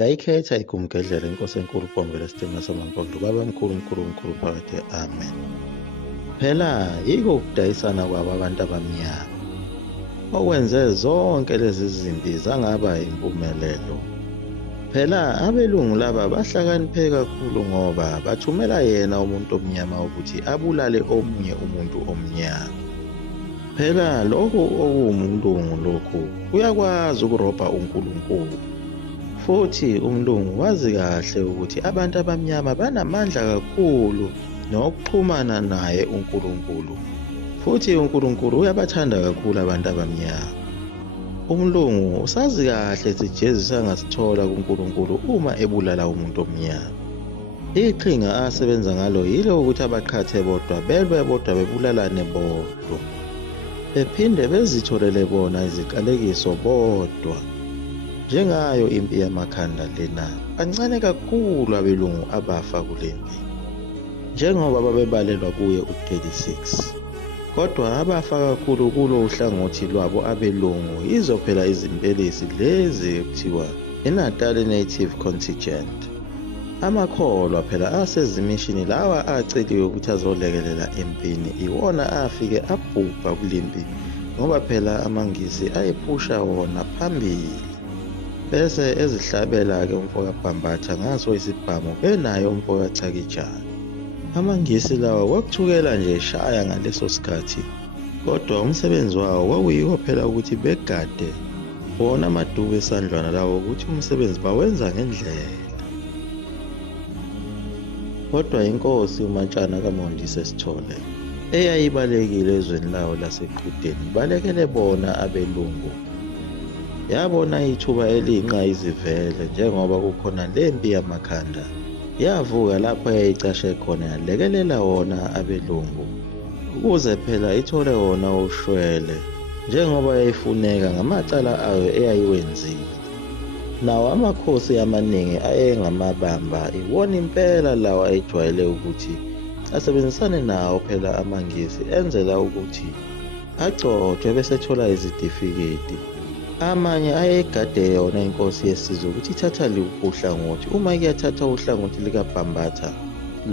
Ngayikhetha igumgedlela inkosi enkulu uBhongela Sidima Samampondo, babamkhulu uNkulunkulu phakathi. Amen. Phela yiko ukudayisana kwabo abantu abamnyama okwenze zonke lezi zimpi zangaba impumelelo. Phela abelungu laba bahlakaniphe kakhulu ngoba bathumela yena umuntu omnyama ukuthi abulale omunye umuntu omnyama. Phela lokhu okuwumlungu lokhu uyakwazi ukurobha uNkulunkulu. Futhi umlungu wazi kahle ukuthi abantu abamnyama banamandla kakhulu nokuxhumana naye uNkulunkulu. Futhi uNkulunkulu uyabathanda kakhulu abantu abamnyama. Umlungu usazi kahle ukuthi Jesu angasithola kuNkulunkulu uma ebulala umuntu omnyama. Iqhinga asebenza ngalo yilo ukuthi abaqhathe bodwa belwe bodwa bebulalane bodwa, bephinde bezitholele bona iziqalekiso bodwa. Njengayo impi yamakhanda lena, kancane kakhulu abelungu abafa kule mpi, njengoba babebalelwa kuye u-36. Kodwa abafa kakhulu kulo uhlangothi lwabo abelungu yizo phela izimpelisi lezi ekuthiwa iNatal Native Contingent. Amakholwa phela asezimishini lawa aceliwe ukuthi azolekelela empini iwona afike abhubha kulimpi ngoba phela amangisi ayephusha wona phambili. Bese ezihlabela-ke umfokabhambatha ngaso isibhamu benaye umfokachakijana. Amangisi lawa kwakuthukela nje eshaya ngaleso sikhathi, kodwa umsebenzi wawo kwakuyiko phela ukuthi begade wona amaduku esandlwana lawo ukuthi umsebenzi bawenza ngendlela. Kodwa inkosi uMatshana kaMondisi Sithole eyayibalekile ezweni lawo laseQhudeni balekele bona abelungu. Yabona ithuba eliyinqa izivele njengoba kukhona lempi yamakhanda. Yavuka lapho yayicashe khona yalekelela wona abelungu ukuze phela ithole wona ushwele njengoba yayifuneka ngamacala ayo eyayiwenzile. Nawo amakhosi amaningi ayengamabamba iwona impela lawa ayejwayele ukuthi asebenzisane nawo phela amangisi enzela ukuthi agcotshwe bese ethola izitifiketi. Amanye ayegade yona inkosi yesizwe ukuthi ithatha liphi uhlangothi. Uma kuyathatha uhlangothi likaBhambatha,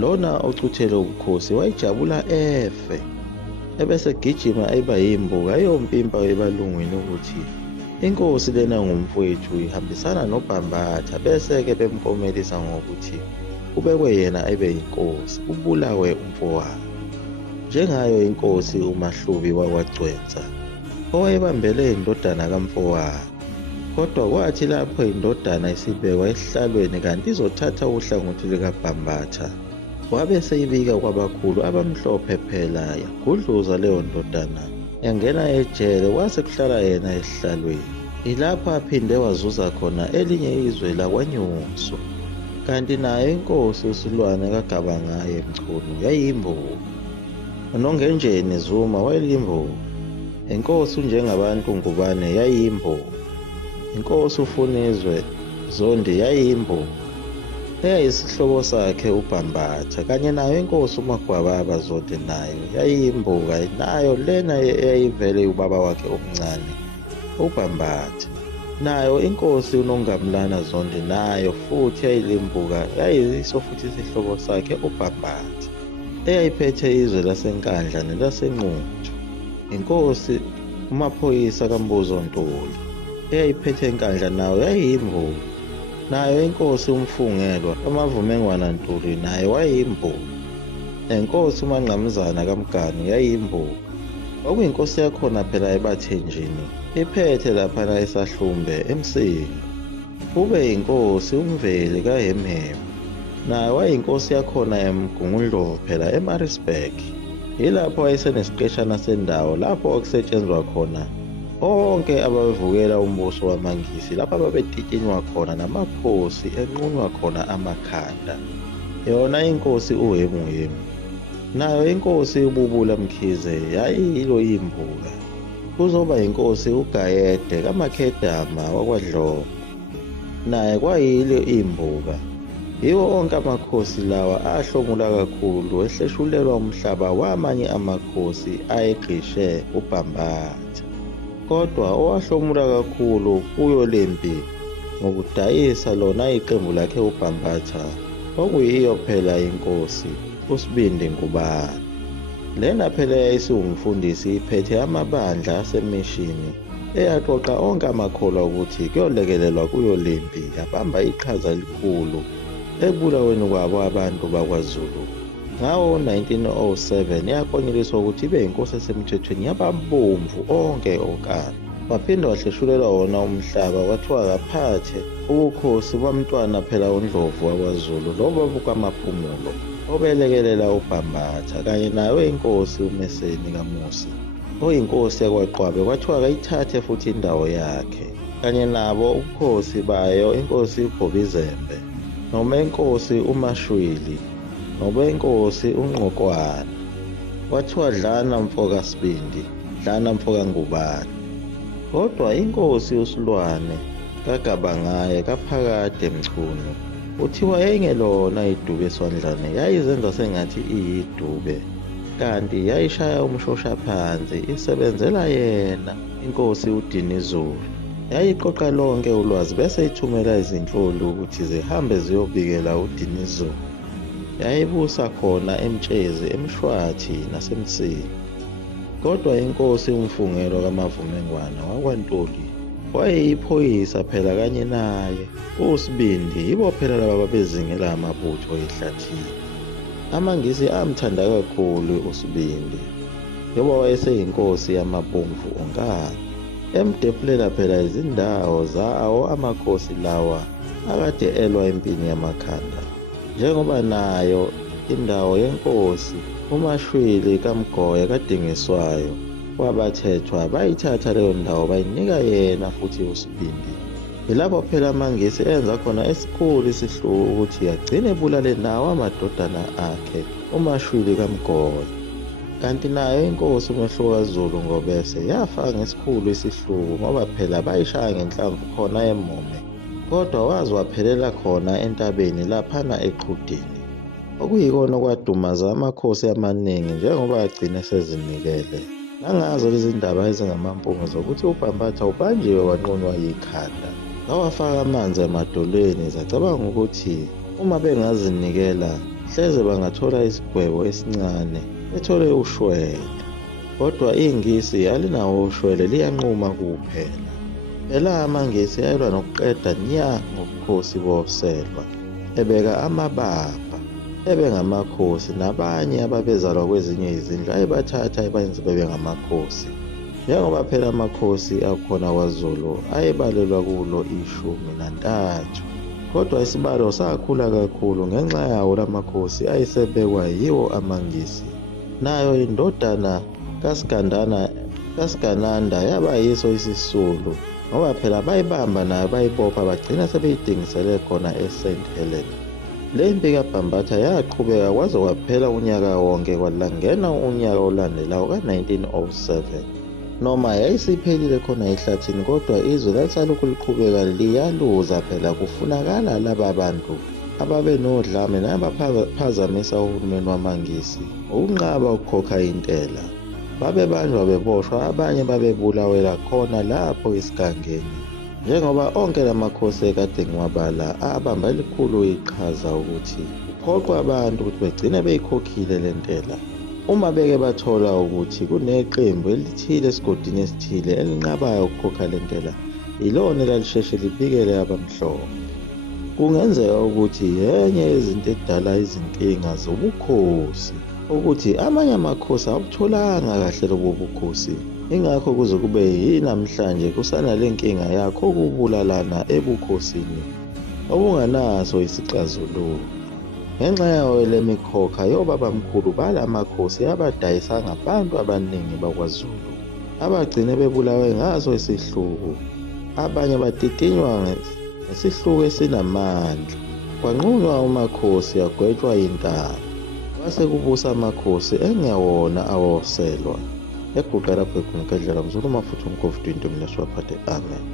lona ocuthele ubukhosi wayijabula efe, ebese gijima eba yimbuka yompimpa ebalungwini ukuthi inkosi lena ngumfowethu ihambisana noBhambatha, bese-ke bemkomelisa ngokuthi kubekwe yena ebe yinkosi, ubulawe umfowabo. Njengayo inkosi uMahlubi wakwaGcwensa owayebambele indodana kamfowabo, kodwa kwathi lapho indodana isibekwa esihlalweni kanti izothatha uhlangothi likaBhambatha, wabe seyibika kwabakhulu abamhlophe phela yagudluza leyo ndodana yangena ejele, kwase kuhlala yena esihlalweni. Ilapho aphinde wazuza khona elinye izwe lakwanyuso. Kanti nayo inkosi uSilwane kaGabangaye Mchunu yayimbuka, uNongenjeni Zuma wayeyimbuka, inkosi uNjengabantu Ngubane yayimbuka, inkosi uFunizwe Zondi yayimbuka eyayisihlobo sakhe uBhambatha, kanye nayo inkosi uMagwababa Zondi nayo yayimbuka, nayo lena eyayivele ubaba wakhe omncane uBhambatha. Nayo inkosi uNongamlana Zondi nayo futhi yayilimbuka, yayiso futhi isihlobo sakhe uBhambatha, eyayiphethe izwe laseNkandla nelaseNquthu. Inkosi uMaphoyisa kaMbuzo Ntuli eyayiphethe eNkandla nayo yayimbuka. Nayo inkosi uMfungelwa kaMavumengwana Ntuli naye wayimbuka. Nenkosi uMangqamzana kaMganu yayimbuka. Kwakuyinkosi yakhona phela eBathenjini iphethe laphana eSahlumbe eMsinga. Kube yinkosi uMveli kaHemhemu, naye wayinkosi yakhona eMgungundlovu phela eMaritzburg. Yilapho wayesenesiqeshana sendawo lapho okusetshenzwa khona onke abavukela umbuso wamangisi, lapho ababetikinywa khona namakhosi enqunywa khona amakhanda. Yona inkosi uHemuhemu, nayo inkosi uBubula Mkhize yayiyilo imbuka. Kuzoba inkosi uGayede kaMakhedama wakwaDlomo, naye kwayilo imbuka. Yiwo onke amakhosi lawa ahlomula kakhulu ehleshulelwa umhlaba wamanye amakhosi ayegqishe uBhambatha. Kodwa owahlomula kakhulu kuyo lempi ngokudayisa lona iqembu lakhe uBhambatha okuyiyo phela inkosi uSibindi Ngubane. Lena phela yayisiwumfundisi iphethe amabandla asemishini eyaqoqa onke amakholwa ukuthi kuyolekelelwa kuyo lempi yabamba iqhaza elikhulu ekubulaweni kwabo abantu bakwaZulu. Ngawo-1907 yaklonyeliswa ukuthi ibe yinkosi esemthethweni yababomvu onke onkana. Waphinde wahleshulelwa wona umhlaba kwathiwa kaphathe ubukhosi bamntwana phela uNdlovu wakwaZulu lobo bukaMaphumulo obelekelela uBhambatha kanye nayo inkosi uMeseni kaMusi oyinkosi yakwaQwabe kwathiwa kayithathe futhi indawo yakhe, kanye nabo ubukhosi bayo inkosi uBhobizembe nomenkosi uMashwili nobenkosi uNgqokwana. Kwathiwa dlana mfo kaSibindi, dlana mfo kaNgubane. Kodwa inkosi uSilwane kaGabangaye kaPhakade Mchunu uthiwa yayingelona idube eswandlane, yayizenza sengathi iyidube kanti yayishaya umshoshaphansi isebenzela yena inkosi uDinizulu. Yayiqoqa lonke ulwazi bese ithumela izinhloli ukuthi zihambe ziyobikela uDinizulu. Yayibusa khona eMtshezi, eMshwathi naseMsini. Kodwa inkosi uMfungelo kaMavumengwana wakwaNtuli wayeyiphoyisa phela kanye naye uSibindi yibo phela laba babezingela amabutho ehlathini. AmaNgisi amthanda kakhulu uSibindi ngoba wayeseyinkosi yamabomvu onkana. Emdephulela phela izindawo zawo amakhosi lawa akade elwa empini yamakhanda, njengoba nayo indawo yenkosi uMashwili kaMgoya kaDingiswayo wabathethwa bayithatha leyo ndawo bayinika yena futhi uSibindi. Yilapho phela amaNgisi enza khona esikhulu isihluku ukuthi agcine ebulale nawo amadodana akhe uMashwili kaMgoya. Kanti nayo inkosi uMehlukaZulu Ngobese yafa ngesikhulu isihluku ngoba phela bayishaya ngenhlamvu khona eMome, kodwa waze waphelela khona entabeni laphana eQhudini, okuyikona okwadumaza amakhosi amaningi njengoba agcine sezinikele. Nangazo lezi ndaba ezingamampunge zokuthi uBhambatha ubanjiwe wanqunywa yikhanda, zawafaka amanzi emadolweni, zacabanga ukuthi uma bengazinikela hleze bangathola isigwebo esincane bethole ushwele. Kodwa iNgisi alinawo ushwele, liyanquma kuphela. Phela amaNgisi ayelwa nokuqeda nya ngobukhosi boselwa, ebeka amabamba ebengamakhosi nabanye ababezalwa kwezinye izindlu ayebathatha ebenze bebe ngamakhosi. Njengoba phela amakhosi akhona kwaZulu ayebalelwa kulo 13, kodwa isibalo sakhula kakhulu ngenxa yawo lamakhosi ayesebekwa yiwo amaNgisi. Nayo indodana kaSigananda yaba yiso iSisulu ngoba phela bayibamba nayo bayibopha bagcina sebeyidingisele khona eSt Helena. Le mpi kaBhambatha yaqhubeka kwaze kwaphela unyaka wonke kwalangena unyaka olandelayo ka-1907. Noma yayisiphelile khona ehlathini, kodwa izwe lalisalokhu liqhubeka liyaluza phela kufunakala laba bantu ababenodlame nabaphazamisa uhulumeni wamaNgisi ukunqaba ukukhokha intela. Babebanjwa beboshwa, abanye babebulawela khona lapho esigangeni. Njengoba onke lamakhosi ekade ngiwabala abamba elikhulu iqhaza ukuthi kuphoqwe abantu ukuthi begcine beyikhokhile lentela. Uma beke bathola ukuthi kuneqembu elithile esigodini esithile elinqabayo ukukhokha lentela, ilona elalisheshe libikele abamhlophe. Kungenzeka ukuthi yenye yezinto edala izinkinga zobukhosi ukuthi amanye amakhosi awubutholanga kahle lobo bukhosi, ingakho kuze kube yinamhlanje kusanale nkinga yakho ukubulalana ebukhosini obunganaso isixazululo. Ngenxa yawo le mikhokha yobabamkhulu bala makhosi abadayisa ngabantu abaningi bakwaZulu abagcine bebulawe ngaso isihluku, abanye batitinywa ngesihluku esinamandla, kwanqunywa umakhosi agwetshwa yintaba. Kwase kubusa amakhosi engewona awoselwa. Eguqa lapho ekhulunkedlela mzulu mafuthu umkhovu 20 minutes waphathe. Amen.